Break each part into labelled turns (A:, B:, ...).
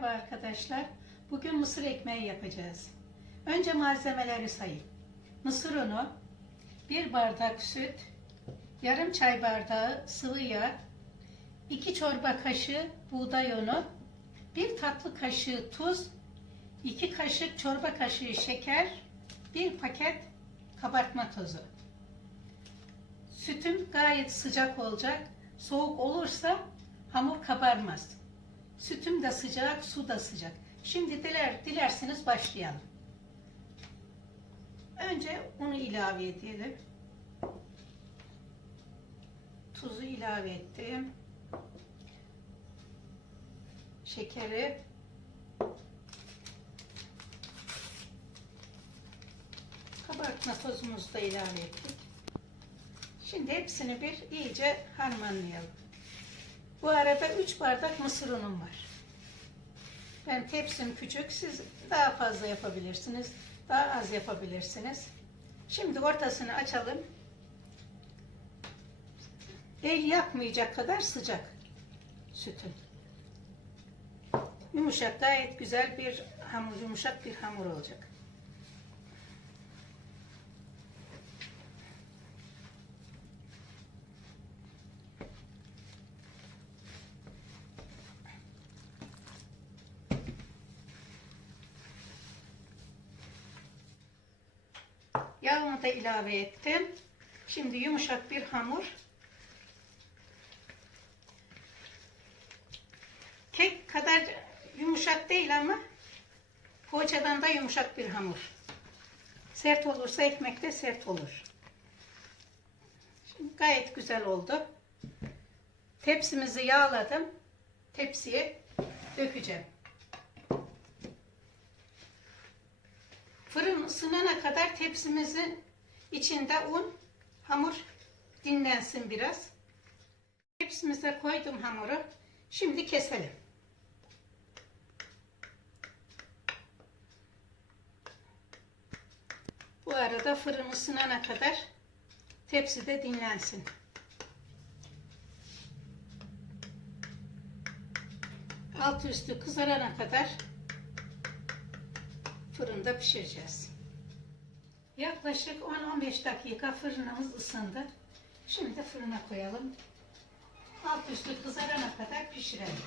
A: Merhaba arkadaşlar. Bugün mısır ekmeği yapacağız. Önce malzemeleri sayayım. Mısır unu, 1 bardak süt, yarım çay bardağı sıvı yağ, 2 çorba kaşığı buğday unu, 1 tatlı kaşığı tuz, 2 kaşık çorba kaşığı şeker, 1 paket kabartma tozu. Sütüm gayet sıcak olacak. Soğuk olursa hamur kabarmaz. Sütüm de sıcak, su da sıcak. Şimdi diler, dilerseniz başlayalım. Önce unu ilave edelim. Tuzu ilave ettim. Şekeri. Kabartma tozumuzu da ilave ettik. Şimdi hepsini bir iyice harmanlayalım. Bu arada 3 bardak mısır unum var. Ben tepsim küçük, siz daha fazla yapabilirsiniz, daha az yapabilirsiniz. Şimdi ortasını açalım. El yakmayacak kadar sıcak sütün. Yumuşak, gayet güzel bir hamur, yumuşak bir hamur olacak. Yağımı da ilave ettim. Şimdi yumuşak bir hamur. Kek kadar yumuşak değil ama poğaçadan da yumuşak bir hamur. Sert olursa ekmek de sert olur. Şimdi gayet güzel oldu. Tepsimizi yağladım. Tepsiye dökeceğim. Fırın ısınana kadar tepsimizin içinde un, hamur dinlensin biraz. Tepsimize koydum hamuru. Şimdi keselim. Bu arada fırın ısınana kadar tepside dinlensin. Alt üstü kızarana kadar fırında pişireceğiz. Yaklaşık 10-15 dakika fırınımız ısındı. Şimdi fırına koyalım. Alt üstü kızarana kadar pişirelim.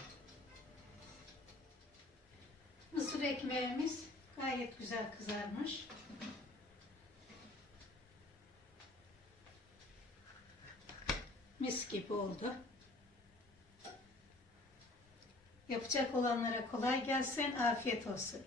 A: Mısır ekmeğimiz gayet güzel kızarmış. Mis gibi oldu. Yapacak olanlara kolay gelsin, afiyet olsun.